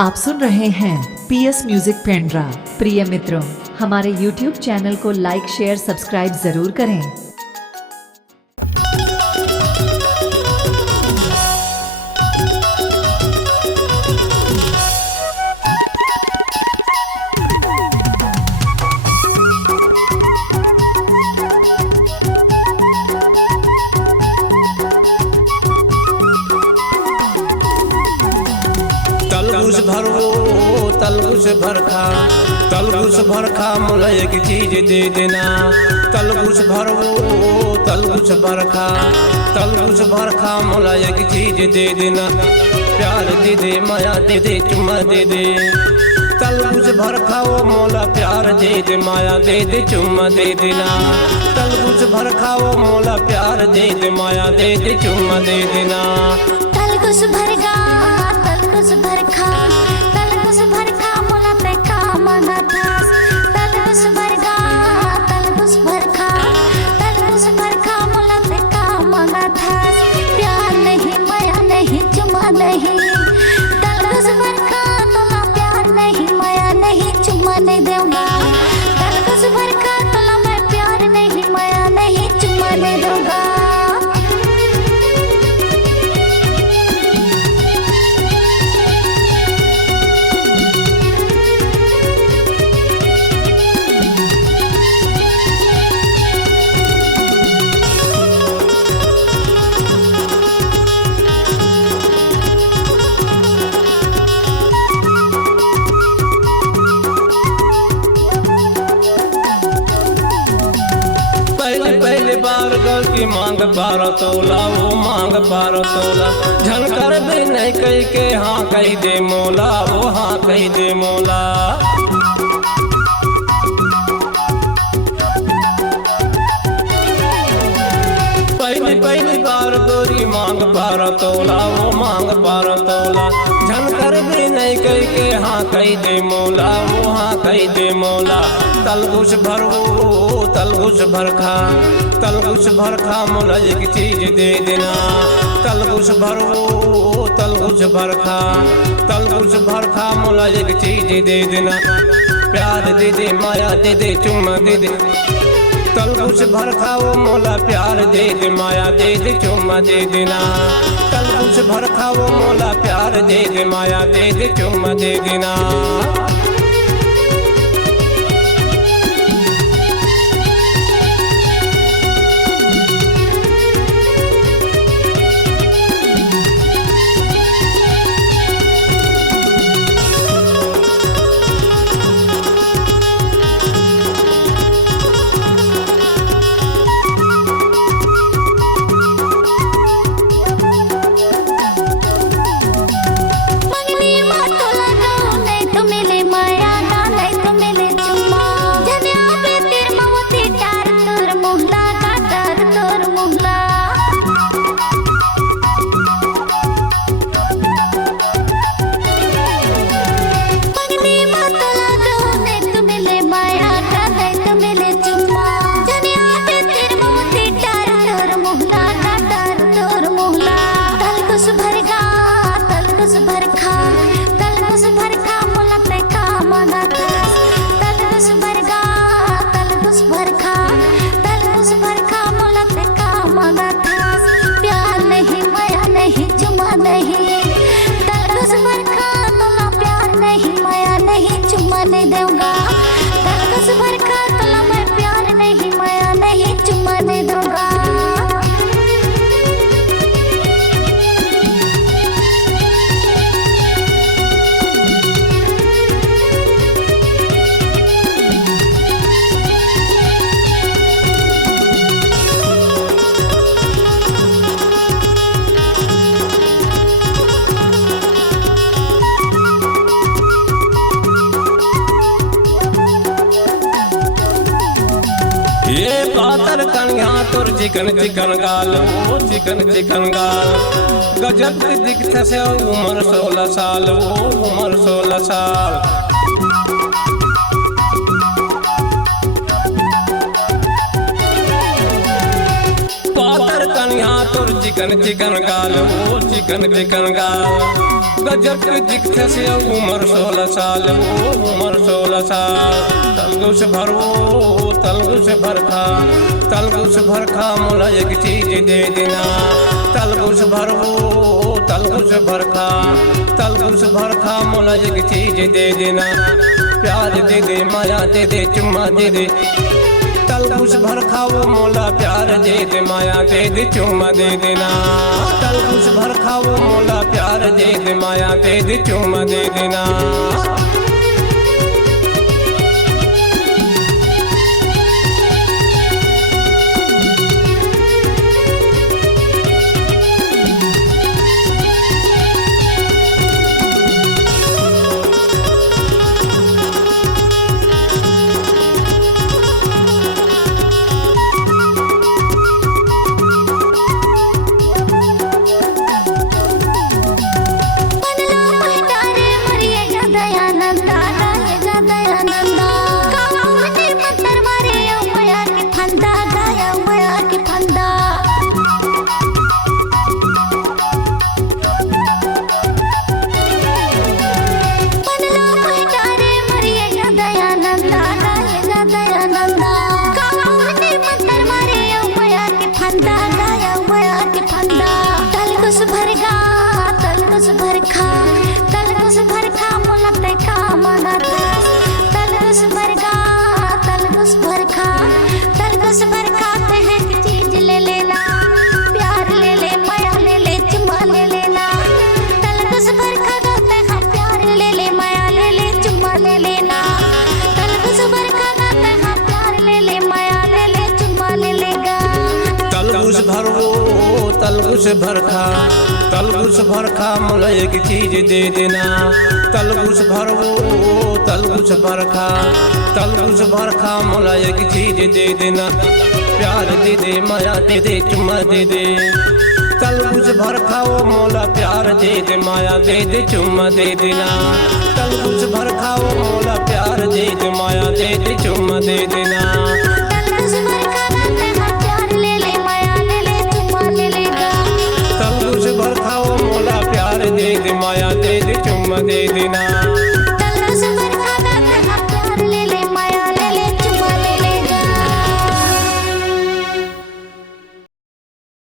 आप सुन रहे हैं पीएस म्यूजिक पेंड्रा। प्रिय मित्रों, हमारे YouTube चैनल को लाइक शेयर सब्सक्राइब जरूर करें। तलबुस भरखा तलबुस भरखा मोला एक चीज दे देना। तलबुस भरवो तलबुस भरखा तलबुस भरखा मोला एक चीज दे देना। प्यार दे दे, माया दे दे, चुम्मा दे दे। तलबुस भरखा वो मोला प्यार दे दे, माया दे दे, चुम्मा दे देना। तलबुस भरखा वो मोला प्यार दे दे, माया दे दे, चुम्मा दे देना। तलबुस भरखा तलबुस भरखा तलबुस भरखा मोला पे का मांगा था। तलबुस भरखा तलबुस भरखा तलबुस भरखा मोला पे का मांगा था। प्यार नहीं, माया नहीं, चुम्मा नहीं। तलबुस भरखा तोला प्यार नहीं, माया नहीं, चुम्मा नहीं दूंगा। तलबुस भरखा तोला मैं प्यार नहीं, माया नहीं, चुम्मा नहीं दूंगा। पहली बार गलती मांग 12 तोला, वो मांग 12 तोला। झनकर भी नहीं कही के हाँ कही दे मोला, वो हाँ कही दे मोला। पहली बार गोरी मांग 12 तोला, वो मांग 12 तोला। झनकर भी नहीं कही के हाँ कही दे मोला, वो हाँ कही दे मोला। तलबुस भरवो तलबुस भरखा तलबुस भरखा मोला एक चीज दे देना। तलबुस भरवो तलबुस भरखा तलबुस भरखा मोला एक चीज दे देना। प्यार दे दे, माया दे दे, चुम्मा दे दे। तलबुस भरखा वो मोला प्यार दे दे, माया दे दे, चुम्मा दे देना। तलबुस भरखा वो मोला प्यार दे दे, माया दे दे, चुम्मा दे देना। ये पातर कन्या तोर चिकन चिकन गाल, वो चिकन चिकन गाल। गजब दिखत से उम्र 16 साल, वो उम्र 16 साल। पातर कन्या तोर चिकन चिकन गाल वो चिकन चिकन गाल गजब के दिखते से उम्र 16 साल वो उम्र 16 साल तलगुस भरवो तलगुस भरखा तलगुस भरखा मोला एक चीज दे देना तलगुस भरवो तलगुस भरखा तलगुस भरखा मोला एक चीज दे देना प्यार दे दे माया दे दे चुम्मा दे दे तलगुस भरखा वो मोला प्यार दे दे माया दे दे चुम्मा दे देना तलगुस भरखा वो मोला प्यार दे दे माया दे दे चुम्मा दे देना तलगुस भरखा तलगुस भरखा मोला तैका मांगा थास तलगुस भरखा तलगुस भरखा तलगुस भरखा तहे की चीज ले लेना प्यार ले ले माया ले ले चुम्मा ले लेना तलगुस भरखा गाते हैं प्यार ले ले माया ले ले चुम्मा ले लेना तलगुस भरखा गाते हैं प्यार ले ले माया ले ले चुम्मा ले लेगा तलगुस भरवो तलगुस भरखा तलगुस भरखा मोला एक चीज दे देना तलगुस भरवो तलगुस भरखा तलगुस भरखा मोला एक चीज दे देना प्यार दे दे माया दे दे चुम्मा दे दे तलगुस भरखा वो मोला प्यार दे दे माया दे दे चुम्मा दे देना तलगुस भरखा वो मोला प्यार दे दे माया दे दे चुम्मा दे देना तलगुस भरखा गाते हैं प्यार ले ले माया ले ले चुम्मा ले लेगा तलगुस भरखा वो मोला प्यार दे दे माया दे दे चुम्मा दे देना।